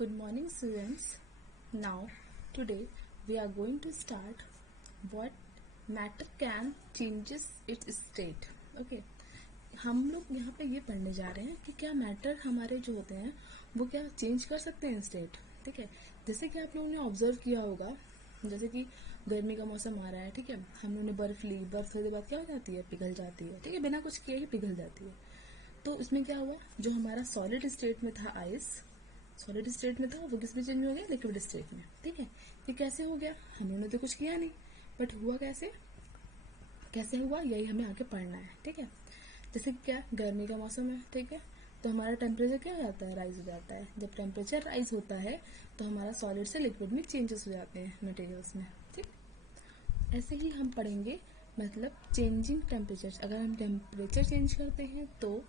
Good morning, students. Now, today we are going to start what matter can changes its state. Okay. हम लोग यहाँ पे ये पढ़ने जा रहे हैं कि क्या मैटर हमारे जो होते हैं वो क्या चेंज कर सकते हैं स्टेट. ठीक है. जैसे कि आप लोगों ने ऑब्जर्व किया होगा, जैसे कि गर्मी का मौसम आ रहा है. ठीक है. हम लोगों ने बर्फ ली, बर्फ थोड़ी देर बाद क्या हो जाती है, पिघल जाती है. ठीक है. बिना कुछ किए ही पिघल जाती है. तो इसमें क्या हुआ, जो हमारा सॉलिड स्टेट में था आइस, सॉलिड स्टेट में था, वो किस में चेंज हो गया, लिक्विड स्टेट में. ठीक है. ये कैसे हो गया, हमने तो कुछ किया नहीं, बट हुआ कैसे, कैसे हुआ यही हमें आगे पढ़ना है. ठीक है. जैसे कि क्या, गर्मी का मौसम है. ठीक है. तो हमारा टेम्परेचर क्या हो जाता है, राइज हो जाता है. जब टेम्परेचर राइज होता है तो हमारा सॉलिड से लिक्विड में चेंजेस हो जाते हैं मटेरियल्स में. ठीक. ऐसे ही हम पढ़ेंगे, मतलब चेंजिंग टेम्परेचर. अगर हम टेम्परेचर चेंज करते हैं तो,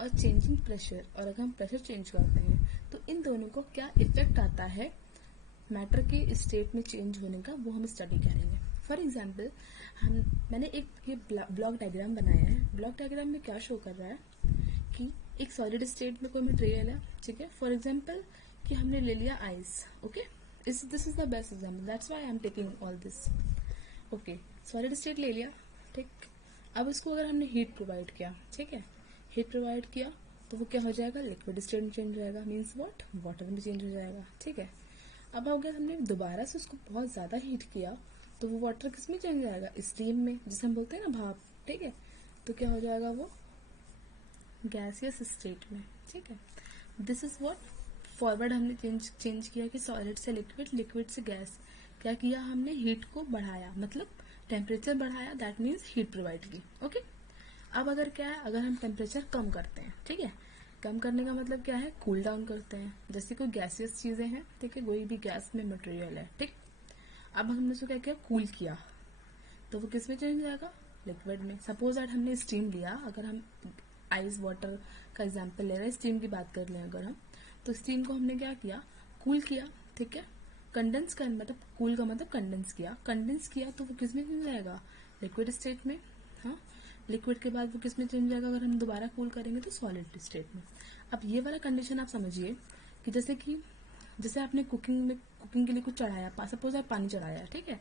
और चेंजिंग प्रेशर, और अगर हम प्रेशर चेंज करते हैं तो इन दोनों को क्या इफेक्ट आता है मैटर के स्टेट में चेंज होने का, वो हम स्टडी करेंगे. फॉर एग्जाम्पल, मैंने एक ये ब्लॉक डायग्राम बनाया है. ब्लॉक डायग्राम में क्या शो कर रहा है कि एक सॉलिड स्टेट में कोई मटेरियल है. ठीक है. फॉर एग्जाम्पल कि हमने ले लिया ice. Okay. This is the best example, that's why I am taking all this. Okay. Solid state ले लिया. ठीक. अब इसको अगर हमने हीट प्रोवाइड किया, ठीक है, हीट प्रोवाइड किया तो वो क्या हो जाएगा, लिक्विड स्टेट में चेंज हो जाएगा. मीन्स व्हाट, वाटर में चेंज हो जाएगा. ठीक है. अब अगर हमने दोबारा से उसको बहुत ज्यादा हीट किया तो वो वाटर किस में चेंज हो जाएगा, स्टीम में, जिसे हम बोलते हैं ना भाप. ठीक है. तो क्या हो जाएगा, वो गैसियस स्टेट में. ठीक है. दिस इज व्हाट, फॉरवर्ड हमने चेंज किया कि सॉलिड से लिक्विड, लिक्विड से गैस. क्या किया हमने, हीट को बढ़ाया, मतलब टेम्परेचर बढ़ाया, दैट मीन्स हीट प्रोवाइड की. ओके. अब अगर क्या है, अगर हम टेम्परेचर कम करते हैं, ठीक है, कम करने का मतलब क्या है, कूल डाउन करते हैं. जैसे कोई गैसियस चीजें हैं, ठीक है, कोई भी गैस में मटेरियल है. ठीक. अब हमने उसको क्या किया, कूल किया, तो वो किस में चेंज हो जाएगा, लिक्विड में. सपोज दैट हमने स्टीम लिया, अगर हम आइस वाटर का एग्जाम्पल ले रहे हैं, स्टीम की बात कर लें अगर हम, तो स्टीम को हमने क्या किया, कूल किया. ठीक है. कंडेंस का मतलब, कूल का मतलब कंडेंस किया. कंडेंस किया तो वो किस में चेंज हो जाएगा, लिक्विड स्टेट में. हाँ. लिक्विड के बाद वो किस में चेंज हो जाएगा, अगर हम दोबारा कूल करेंगे तो सॉलिड स्टेट में. अब ये वाला कंडीशन आप समझिए कि जैसे आपने कुकिंग के लिए कुछ चढ़ाया, सपोज आप पानी चढ़ाया, ठीक है,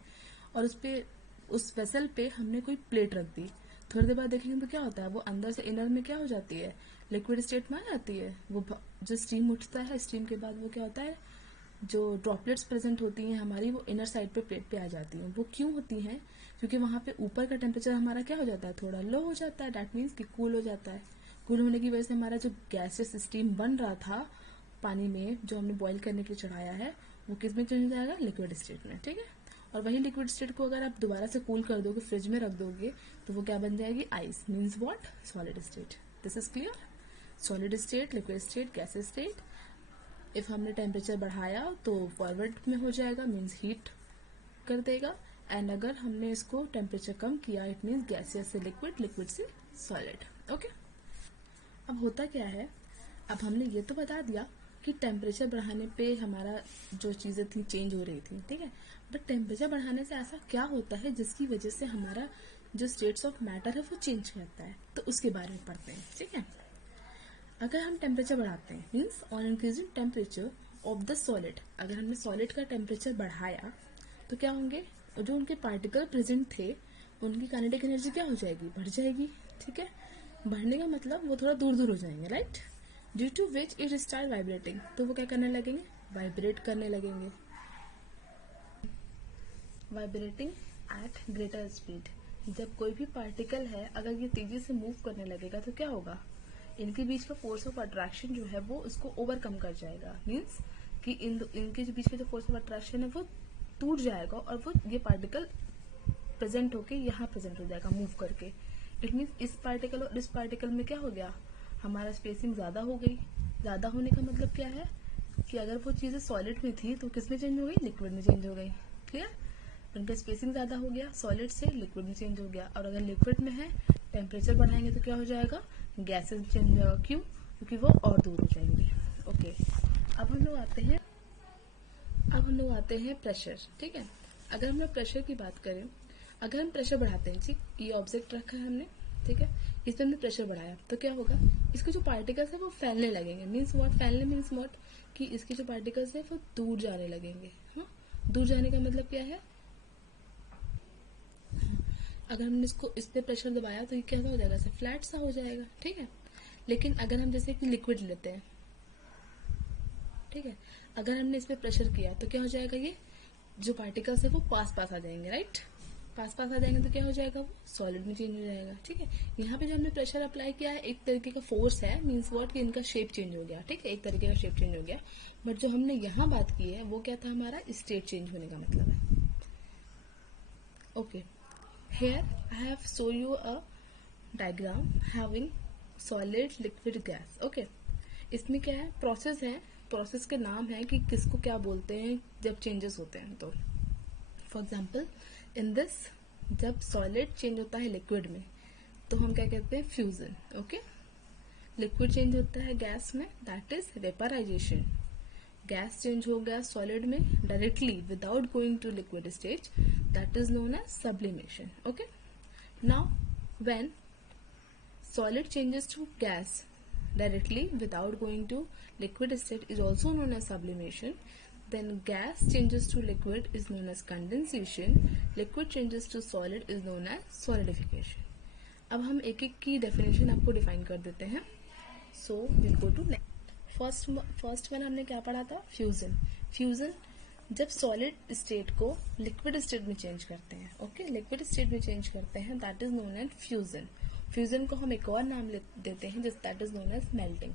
और उस वेसल पे हमने कोई प्लेट रख दी. थोड़ी देर बाद देखेंगे तो क्या होता है, वो अंदर से इनर में क्या हो जाती है, लिक्विड स्टेट में आ जाती है. वो जो स्टीम उठता है, स्टीम के बाद वो क्या होता है, जो ड्रॉपलेट्स प्रेजेंट होती हैं हमारी, वो इनर साइड पे प्लेट पे आ जाती हैं. वो क्यों होती हैं, क्योंकि वहां पे ऊपर का टेम्परेचर हमारा क्या हो जाता है, थोड़ा लो हो जाता है. दैट मीन्स कि कूल हो जाता है. कूल होने की वजह से हमारा जो गैसेस स्टीम बन रहा था पानी में, जो हमने बॉईल करने के लिए चढ़ाया है, वो किस में चेंज हो जाएगा, लिक्विड स्टेट में. ठीक है. और वही लिक्विड स्टेट को अगर आप दोबारा से कूल कर दोगे, फ्रिज में रख दोगे, तो वो क्या बन जाएगी, ice. Means what, solid state. This is clear. Solid state, liquid state, gas state. If हमने टेम्परेचर बढ़ाया तो फॉरवर्ड में हो जाएगा, मीन्स हीट कर देगा. एंड अगर हमने इसको टेम्परेचर कम किया, इट मीन्स गैसियस से लिक्विड, लिक्विड से सॉलिड. ओके. अब होता क्या है, अब हमने ये तो बता दिया कि टेम्परेचर बढ़ाने पे हमारा जो चीजें थी चेंज हो रही थी. ठीक है. बट टेम्परेचर बढ़ाने से ऐसा क्या होता है जिसकी वजह से हमारा जो स्टेट्स ऑफ मैटर है वो चेंज करता है, तो उसके बारे में पढ़ते हैं. ठीक है. अगर हम टेम्परेचर बढ़ाते हैं, means on increasing temperature of the solid, अगर हमने सॉलिड का टेम्परेचर बढ़ाया तो क्या होंगे, जो उनके पार्टिकल प्रेजेंट थे उनकी काइनेटिक एनर्जी क्या हो जाएगी, बढ़ जाएगी. ठीक है. बढ़ने का मतलब वो थोड़ा दूर दूर हो जाएंगे, right. Due to which it start vibrating, तो वो क्या करने लगेंगे, वाइब्रेट करने लगेंगे. Vibrating at greater speed. जब कोई भी पार्टिकल है, अगर ये तेजी से मूव करने लगेगा तो क्या होगा, इनके बीच का फोर्स ऑफ अट्रैक्शन जो है वो उसको ओवरकम कर जाएगा. मीन्स कि इनके जो बीच का जो फोर्स ऑफ अट्रैक्शन है वो टूट जाएगा, और वो ये पार्टिकल प्रेजेंट होके यहाँ प्रेजेंट हो जाएगा मूव करके. इट मीन्स इस पार्टिकल और इस पार्टिकल में क्या हो गया, हमारा स्पेसिंग ज्यादा हो गई. ज्यादा होने का मतलब क्या है कि अगर वो चीजें सॉलिड में थी तो किस में चेंज हो गई, लिक्विड में चेंज हो गई. क्लियर. उनका स्पेसिंग ज्यादा हो गया, सॉलिड से लिक्विड में चेंज हो गया. और अगर लिक्विड में है, टेम्परेचर बढ़ाएंगे तो क्या हो जाएगा, गैसेस चेंज हो जाएगा. क्यों, क्योंकि वो और दूर हो जाएंगे. ओके. अब हम लोग आते हैं प्रेशर. ठीक है. अगर हम लोग प्रेशर की बात करें, अगर हम प्रेशर बढ़ाते हैं, ठीक, ये ऑब्जेक्ट रखा है हमने, ठीक है, इस पे हमने प्रेशर बढ़ाया तो क्या होगा, इसके जो पार्टिकल्स है वो फैलने लगेंगे. मीन्स व्हाट, फैलने मीन्स व्हाट, कि इसके जो पार्टिकल्स है वो दूर जाने लगेंगे। हाँ, दूर जाने का मतलब क्या है, अगर हमने इसको इस पे प्रेशर दबाया तो ये कैसा हो जाएगा, ऐसे फ्लैट सा हो जाएगा, ठीक है। लेकिन अगर हम जैसे कि लिक्विड लेते हैं, ठीक है, अगर हमने इस पे प्रेशर किया तो क्या हो जाएगा, ये जो पार्टिकल्स है वो पास पास आ जाएंगे, राइट। पास पास आ जाएंगे तो क्या हो जाएगा, वो सॉलिड में चेंज हो जाएगा, ठीक है। यहाँ पे जो हमने प्रेशर अप्लाई किया है एक तरीके का फोर्स है, मीन्स व्हाट कि इनका शेप चेंज हो गया, ठीक है, एक तरीके का शेप चेंज हो गया। बट जो हमने यहाँ बात की है वो क्या था, हमारा स्टेट चेंज होने का मतलब है। Okay, here I have show you a diagram having solid liquid gas। okay, इसमें क्या है, प्रोसेस है, प्रोसेस के नाम है कि किसको क्या बोलते हैं जब चेंजेस होते हैं। तो फॉर एग्जाम्पल इन दिस, जब सॉलिड चेंज होता है लिक्विड में तो हम क्या कहते हैं, फ्यूजन। ओके, लिक्विड चेंज होता है गैस में, that is vaporization. Gas change हो गया सॉलिड में directly without going to liquid stage, that is known as sublimation. Okay, now when solid changes to gas directly without going to liquid state is also known as sublimation. Then gas changes to liquid is known as condensation. Liquid changes to solid is known as solidification. अब हम एक एक की definition आपको define कर देते हैं। So will go to first one हमने क्या पढ़ा था, फ्यूजन। फ्यूजन जब सॉलिड स्टेट को लिक्विड स्टेट में चेंज करते हैं, ओके, लिक्विड स्टेट में चेंज करते हैं, that is known as fusion. Fusion को हम एक और नाम देते हैं जिस that is known as melting.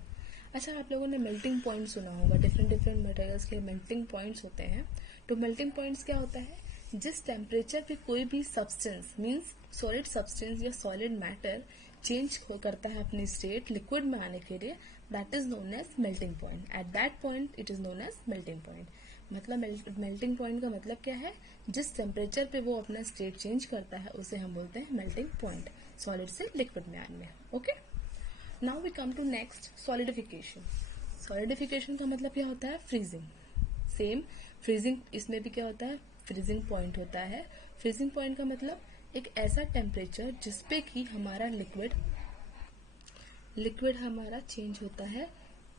अच्छा, आप लोगों ने मेल्टिंग पॉइंट सुना होगा, डिफरेंट डिफरेंट मटेरियल्स के मेल्टिंग पॉइंट्स होते हैं। तो मेल्टिंग पॉइंट्स क्या होता है, जिस टेम्परेचर पे कोई भी सब्सटेंस मीन्स सॉलिड सब्सटेंस या सॉलिड मैटर चेंज करता है अपनी स्टेट लिक्विड में आने के लिए, that is known as melting point. At that point it is known as melting point. मतलब मेल्टिंग पॉइंट का मतलब क्या है, जिस टेम्परेचर पे वो अपना स्टेट चेंज करता है उसे हम बोलते हैं मेल्टिंग पॉइंट, सॉलिड से लिक्विड में आने में। Okay, now we come to next, solidification. Solidification का मतलब क्या होता है, फ्रीजिंग। सेम फ्रीजिंग, इसमें भी क्या होता है, फ्रीजिंग पॉइंट होता है। फ्रीजिंग पॉइंट का मतलब एक ऐसा टेम्परेचर जिसपे कि हमारा लिक्विड हमारा चेंज होता है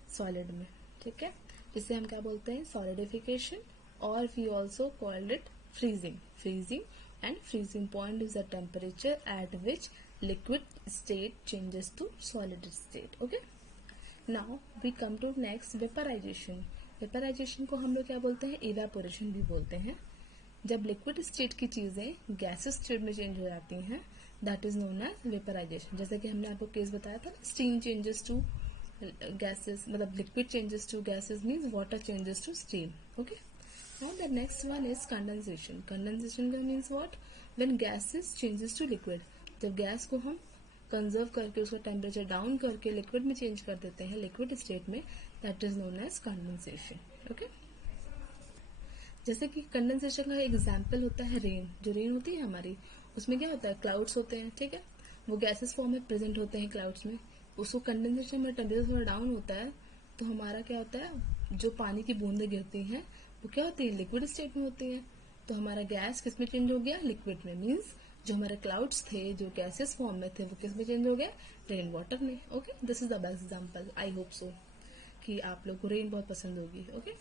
सॉलिड में, ठीक है, जिसे हम क्या बोलते हैं, सॉलिडिफिकेशन, और we also called it freezing. Freezing and freezing point is the temperature at which liquid state changes to solid state. Okay, now we come to next, vaporization. Vaporization को हम लोग क्या बोलते हैं, इवेपोरेशन भी बोलते हैं। जब लिक्विड स्टेट की चीजें गैसेस स्टेट में चेंज हो जाती हैं, that is known as vaporization. जैसे कि हमने आपको केस बताया था, स्टीम चेंजेस टू gases, मतलब liquid changes to gases means water changes to steam. Okay, now the next one is condensation. Condensation का means what, when gases changes to liquid, जब gas को हम कंजर्व करके उसका temperature down करके liquid में change कर देते हैं, लिक्विड स्टेट में, that is known as condensation. Okay, जैसे कि कंडेंसेशन का एग्जाम्पल होता है रेन। जो रेन होती है हमारी, उसमें क्या होता है, क्लाउड्स होते हैं, ठीक है, वो गैसेस फॉर्म में प्रेजेंट होते हैं क्लाउड्स में। उसको कंडेंसेशन में टेम्परेचर थोड़ा डाउन होता है तो हमारा क्या होता है, जो पानी की बूंदें गिरती हैं वो क्या होती है, लिक्विड स्टेट में होती हैं। तो हमारा गैस किस में चेंज हो गया, लिक्विड में। मीन्स जो हमारे क्लाउड्स थे, जो गैसेस फॉर्म में थे, वो किस में चेंज हो गया, रेन वाटर में। Okay, this is the best example. I hope so कि आप लोग को रेन बहुत पसंद होगी। Okay,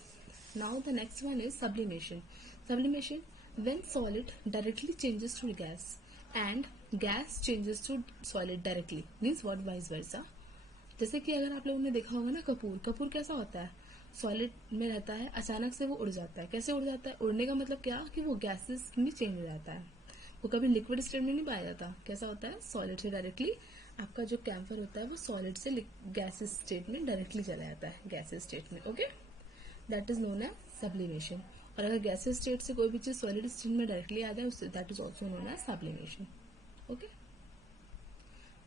now the next one is sublimation. Sublimation, when solid directly changes to gas and gas changes to solid directly, means what vice versa. जैसे कि अगर आप लोगों ने देखा होगा ना, कपूर कैसा होता है, सॉलिड में रहता है, अचानक से वो उड़ जाता है। कैसे उड़ जाता है, उड़ने का मतलब क्या कि वो गैसेस में चेंज हो जाता है, वो कभी लिक्विड स्टेट में नहीं पाया जाता। कैसा होता है, सॉलिड से डायरेक्टली आपका जो कैम्फर होता है वो सॉलिड से गैसेस स्टेट में डायरेक्टली चला जाता है, गैसेस स्टेट में। Okay, that is known as sublimation. और अगर गैसेस स्टेट से कोई भी चीज सॉलिड स्टेट में डायरेक्टली आ जाए, that is also known as sublimation. Okay,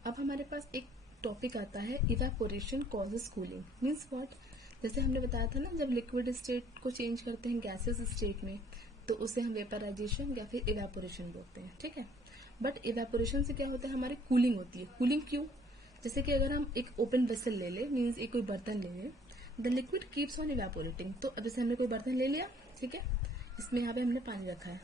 अब हमारे पास एक टॉपिक आता है, evaporation causes cooling. Means what, जैसे हमने बताया था ना, जब लिक्विड स्टेट को चेंज करते हैं गैसेस स्टेट में तो उसे हम वेपराइजेशन या फिर इवेपोरेशन बोलते हैं, ठीक है। बट इवेपोरेशन से क्या होता है, हमारी कूलिंग होती है। कूलिंग क्यों, जैसे कि अगर हम एक ओपन वेसल ले ले, मीन्स एक कोई बर्तन ले ले, the liquid keeps on evaporating. तो अब जैसे हमने कोई बर्तन ले लिया, ठीक है, इसमें यहाँ पे हमने पानी रखा है,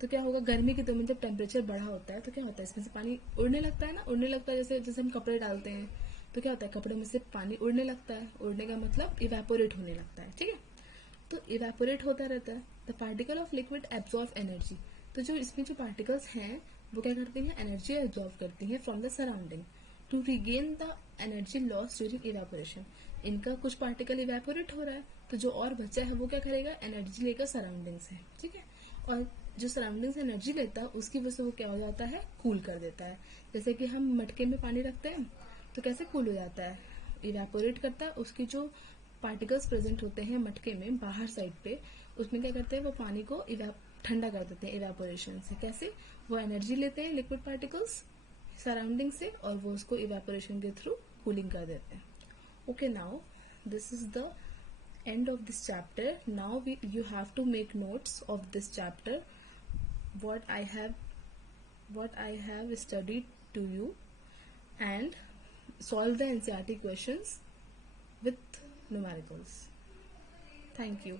तो क्या होगा, गर्मी के दिन में जब टेम्परेचर बढ़ा होता है तो क्या होता है, इसमें से पानी उड़ने लगता है ना, उड़ने लगता है। जैसे हम कपड़े डालते हैं तो क्या होता है, कपड़े में से पानी उड़ने लगता है। उड़ने का मतलब इवेपोरेट होने लगता है, ठीक है। तो इवेपोरेट होता रहता है। The particle of liquid absorb energy, तो जो इसमें जो पार्टिकल्स हैं वो क्या करती हैं, एनर्जी एब्जॉर्ब करती हैं from the surrounding to regain the energy loss during evaporation. इनका कुछ पार्टिकल इवेपोरेट हो रहा है, तो जो और बचा है वो क्या करेगा, एनर्जी लेकर सराउंडिंग से, ठीक है। और जो सराउंडिंग से एनर्जी लेता है उसकी वजह से वो क्या हो जाता है, कूल कर देता है। जैसे कि हम मटके में पानी रखते हैं तो कैसे कूल हो जाता है, इवेपोरेट करता है, उसकी जो पार्टिकल्स प्रेजेंट होते हैं मटके में बाहर साइड पे, उसमें क्या करते हैं, वो पानी को ठंडा कर देते हैं इवेपोरेशन से। कैसे, वो एनर्जी लेते हैं लिक्विड पार्टिकल्स सराउंडिंग से और वो उसको इवेपोरेशन के थ्रू कूलिंग कर देते हैं। Okay, now this is the end of this chapter. Now you have to make notes of this chapter, what I have studied to you, and solve the NCERT questions with numericals. Thank you.